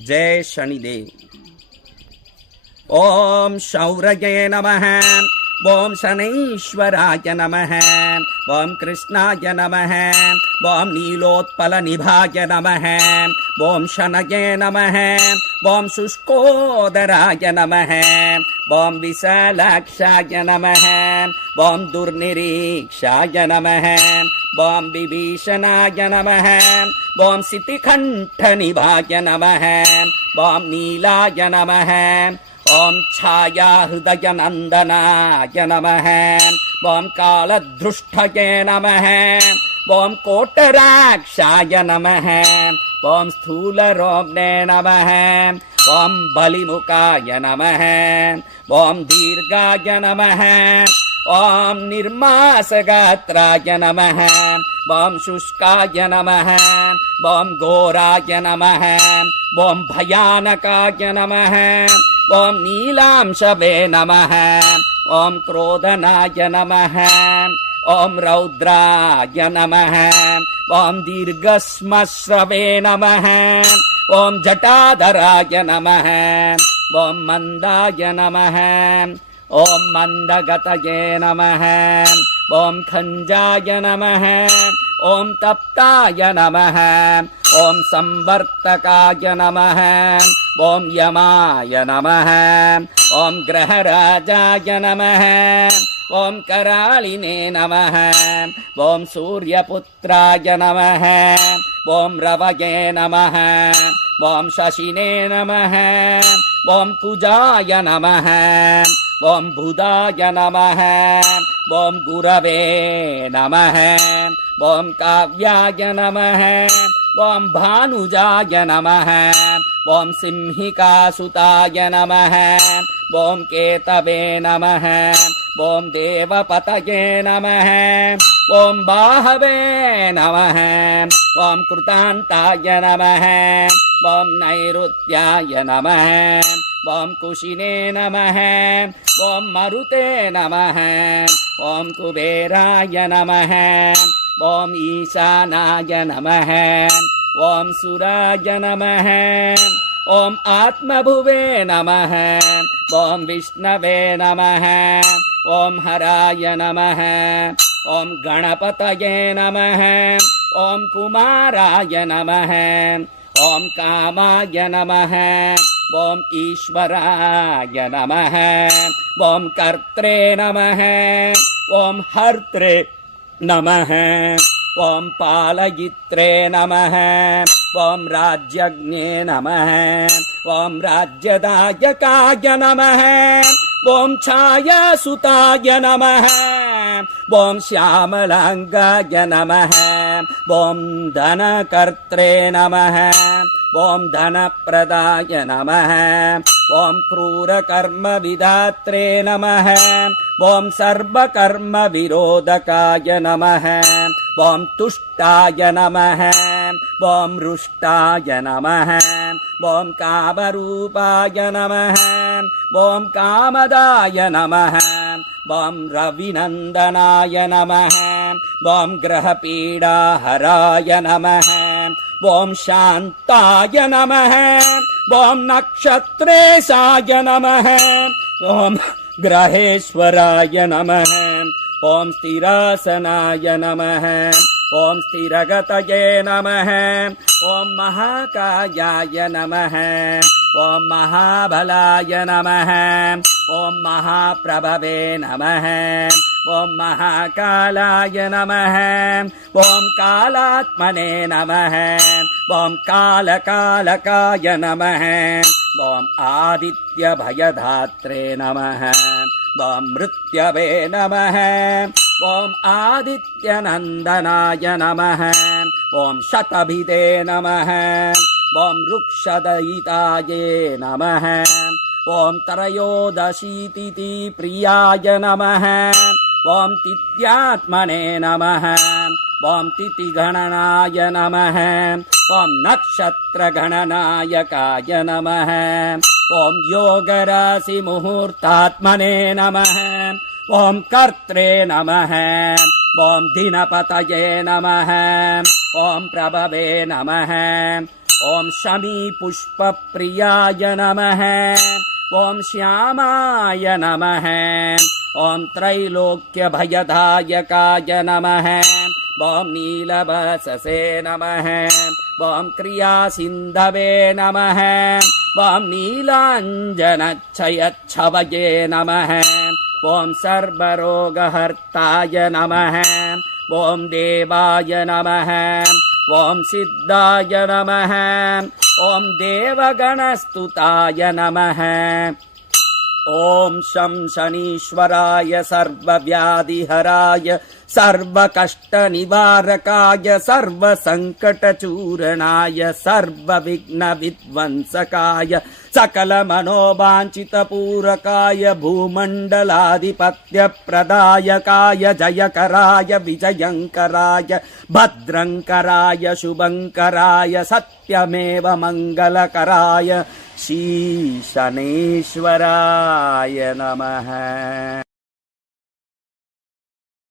जय शनिदेव। ओम शौर्ये नमः। ओम शनैश्वराय नमः। ओम कृष्णाय नमः। ओम नीलोत्पलनिभाय नमः। ओम शनये नमः। ओम शुष्कोदराय नमः। ओम विशालाक्षाय नमः। ओम दुर्निरीक्षाय नमः। ओम विभीषणाय नमः। ओम सितिकण्ठनिभाय नमः। ओम नीलाय नमः। ओम छाया हृदय नंदनाय नमः। ओम कालदृष्टये नमः। ओम कोटराक्षाय नमः। ओम स्थूलरोम्णे नमः। ओम बलिमुखाय नमः। ओम दीर्घाय नमः। ओम निर्मासगात्राय नमः। ओम शुष्काय नमः। ओम घोराय नमः। ओम भयानकाय नमः। ओम नीलांशवे नमः। ओम क्रोधनाय नमः। ओम रौद्राय नमः। ओम दीर्घश्मश्रवे नमः। ओम जटाधराय नमः। ओम मंदाय नमः। ओम मंदगतये नमः। ओम खंजाय नमः। ओम तप्ताय नमः। ओम संवर्तकाय नमः। ओम यमाय नमः। ओम ग्रहराजाय नमः। ओम करालिने नमः। ओम सूर्यपुत्राय नमः। ओम रवये नमः। ओम शशिने नमः। ओम कुजाय नमः। ओम बुधाय नमः। ओम गुरवे नमः। ओम काव्याय नमः। ओम भानुजाय नमः। ओम सिंहिकासुताय नमः। ओम केतवे नमः। ओम देवपतये नमः। ओम बाहवे नमः। ओम कृतान्ताय नमः। ओम नैऋत्याय नमः। ओम कुशिने नमः। ओम मरुते नमः। ओम कुबेराय नमः। ओम ईशानाय नमः। ओम सुराय नमः। ओम आत्मभुवे नमः। ओम विष्णवे नमः। ओम हराय नमः। ओम गणपतये नमः। ओम कुमाराय नमः। ओम कामाय नमः। ओम ईश्वराय नमः। ओम कर्त्रे नमः। ओम हर्त्रे नमः। ओम पालयित्रे नमः। ओम राज्यज्ञे नमः। ओम राज्यदायकाय नमः। ओम छायासुताय नमः। ओम श्यामलांगाय नमः। ओम धनकर्त्रे नमः। ओम धनप्रदाय नमः। ओम क्रूरकर्म विधात्रे नमः। ओम सर्वकर्म विरोधकाय नमः। ओम तुष्टाय नमः। ओम रुष्टाय नमः। ओम कामरूपाय नमः। ओम कामदाय नमः। ओम रविनंदनाय नमः। ओम ग्रहपीडाहराय नमः। ओम शांताय नमः। ओम नक्षत्रेशाय नमः। ओम ग्रहेश्वराय नमः। ओम स्थिरासनाय नमः। ओम स्थिरगतये नमः। ओम महाकायाय नमः। ओम महाबलाय नमः। ओम महाप्रभवे नमः। ओम महाकालाय नमः। ओम कालात्मने नमः। ओम कालकालकाय नमः। ओम आदित्यभयधात्रे नमः। ओम मृत्यवे नमः। ओम आदित्यनंदनाय नमः। ओम शतभिदे नमः। ओम वृक्षदयिताये नमः। ओम त्रयोदशीतिथि प्रियाय नमः। ओम तिथ्यात्मने नमः। ओम तिथिगणनाय नमः। ओम नक्षत्रगणनायकाय नमः। ओम योगराशि मुहूर्तात्मने नमः। ओम कर्त्रे नमः। ओम दिनपतये नमः। ओम प्रभवे नमः। ॐ शमी पुष्पप्रियाय नमः ॐ श्यामाय नमः ॐ त्रैलोक्यभयदायकाय नमः ॐ नीलवससे नमः ॐ क्रियासिन्धवे नमः ॐ नीलाञ्जनच्छयच्छवये नमः ॐ सर्वरोगहर्ताय नमः ॐ देवाय नमः ॐ सिद्धाय नमः ॐ देवगणस्तुताय नमः ॐ शं शनीश्वराय सर्वव्याधिहराय सर्वकष्टनिवारकाय सर्वसङ्कटचूरणाय सर्वविघ्नविध्वंसकाय सकलमनोवाञ्छितपूरकाय भूमण्डलाधिपत्यप्रदायकाय जयकराय विजयङ्कराय भद्रङ्कराय शुभङ्कराय सत्यमेव मङ्गलकराय श्रीशनेश्वराय नमः।